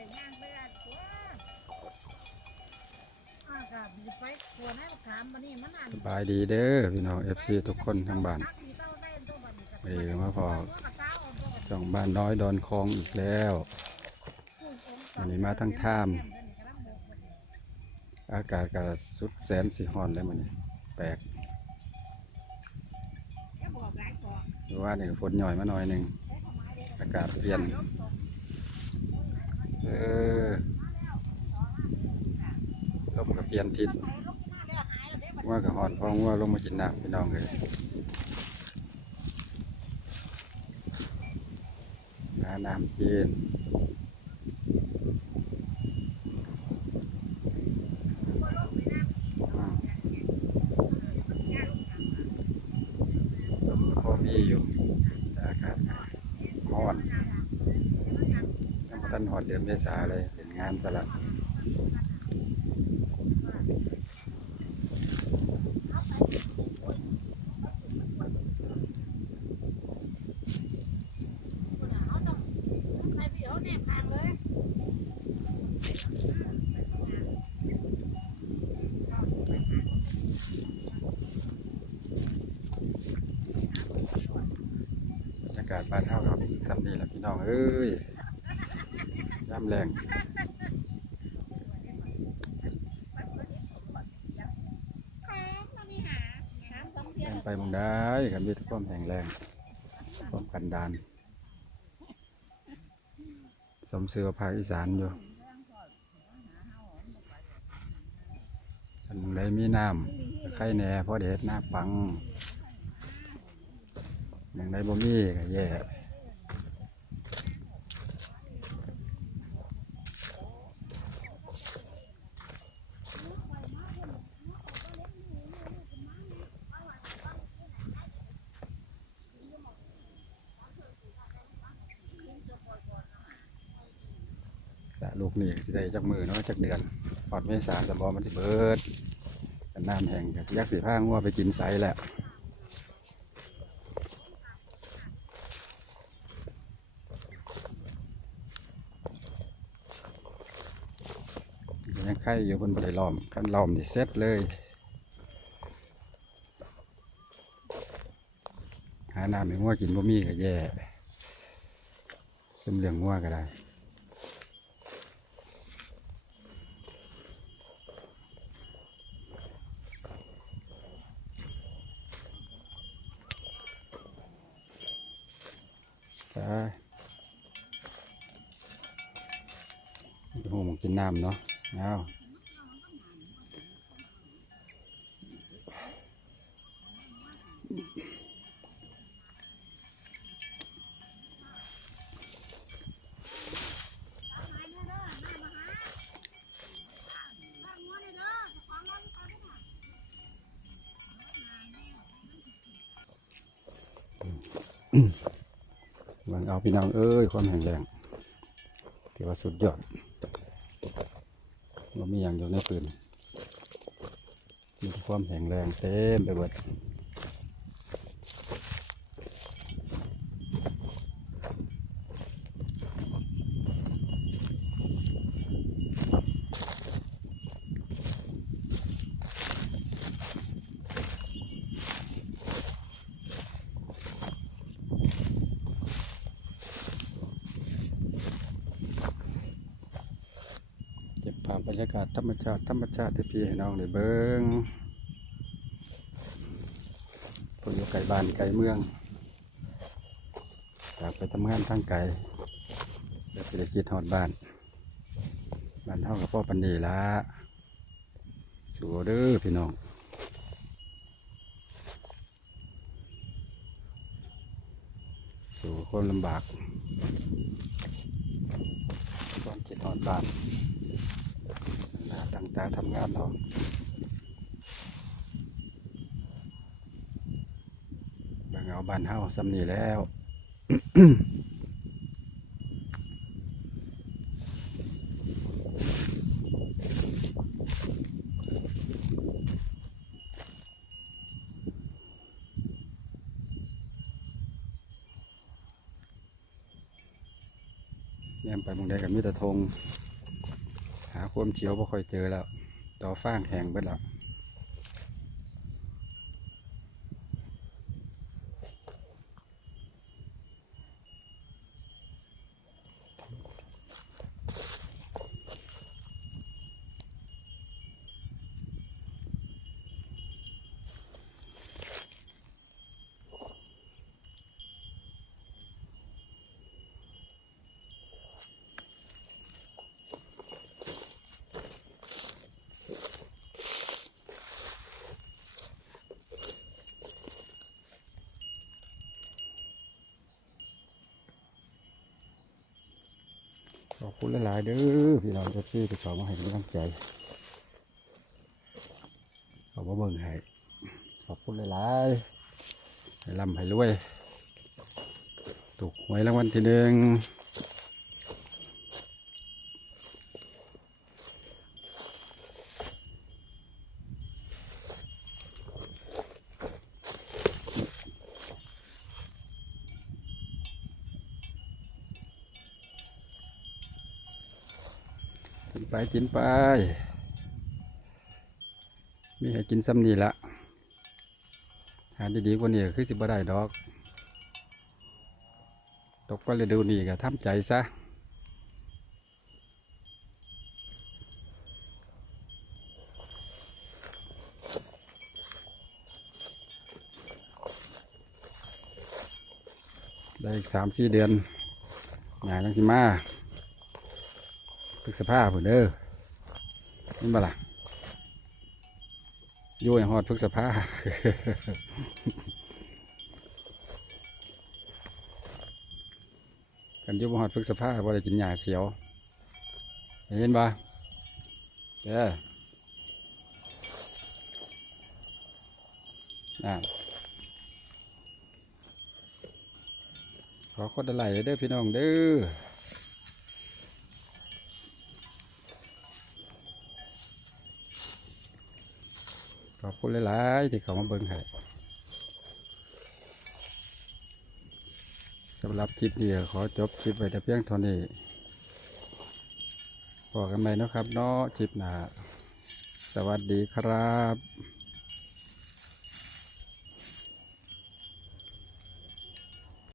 ได้ย่างไปอัดตัวอาก็บีไปขวดให้ขามมานี่มันอันสบายดีเด้อพี่น้อง FC ทุกคนทั้งบ้านเอ้ยมาพอช่องบ้านน้อยดอนคลองอีกแล้ววันนี้มาทั้งท่าม อากาศก็สุดแสนสิฮอนเลยมันนี้แปลกหรือว่าเนี่ยฝนหน่อยมาหน่อยหนึ่งอากาศเปลี่ยน เออลมก็เปลี่ยนทิศว่ากับหอนพราะว่าลงมากินน้ำพี่น้องเลยหาน้ำกิน ลมก็พอมีอยู่แต่อากาศร้อนยังบ่ทั นหอดเดือนเมษาเลยเป็นงานตลาดบรรยากาศบ้านเฮาครับคำนี้แหละพี่น้องเอ้ย ย่ำแรงแรงไปมองได้กันมีแต่ความแข็งแรงความกันดานสมเสือภาคอีสานอยู่อันใดมีน้ำไข่แหน่พราะเด็ดหน้าปังอย่างใดบ่มีก็แย่ กนี่สิได้จักมือเนาะจักเดือนปอดเมษาสบอมันสิเบิดกันน้ำแห้งก็ยักษ์สีผ้างัวไปกินไสแหละยังไข่อยู่บนบริล้อมกันล้อมนี่เซ็ตเลยหาน้ำให้งัวกินบ่มีก็แย่เป็นเรื่องงัวก็ได้ ไปหูหมองกินน้ำ เนาะเอาเบิ่งพี่น้องเอ้ยความแข็งแรงถือว่าสุดยอดเรามีอย่างอยู่ในปืนมีความแข็งแรงเต็มไปหมด รรยากาศธรรมชาติธรรมชาติให้พี่ให้น้องได้เบิ้งพวกอยู่ไกลบ้านไกลเมือง จากไปทำงานทางไกลเดี๋ยวสิได้คิดฮอดบ้าน บ้านเท่ากับพ่อปันนีละสู้เด้อพี่น้องสู่คนลำบากความคิดฮอดบ้านหน้า ตั้งตาทำงานเนาะบางเอาบานเฮาสำนีแล้วแนมไปมองใดกับมีแต่ธง ความเขียวบ่ค่อยเจอแล้ว ต่อฟ้างแห้งเบิดแล้ว คุณหลายๆเด้อพี่น้องเจ้าที่ที่เขามาให้กำลังใจเขามาเบิ่งให้ขอบคุณหลายๆให้ร่ำให้รวยถูกหวยรางวัลที่หนึ่ง กินไปกินไป มีให้กินซ้ำนี่ละหาดีๆกว่านี้คือสิบ่ได้ดอก ตกก็เลยดูนี่ก็ทำใจซะได้อีกสามสี่เดือนงานยังสิมา พฤษภาผุนเด้อนี่บ่ล่ะยู่ให้ฮอดพฤษภากันยุบหอดพฤกษภาบ่ได้กินหญ้าเขียว เห็นบ่เด้อน่ะขอคนอะไรเด้อพี่น้องเด้อ ขอบคุณหลายๆที่เขามาเบิ่งให้สำหรับคลิปนี้ขอจบคลิปไว้แต่เพียงเท่านี้บอกกันไปนะครับเนาะคลิปหน้าสวัสดีครับ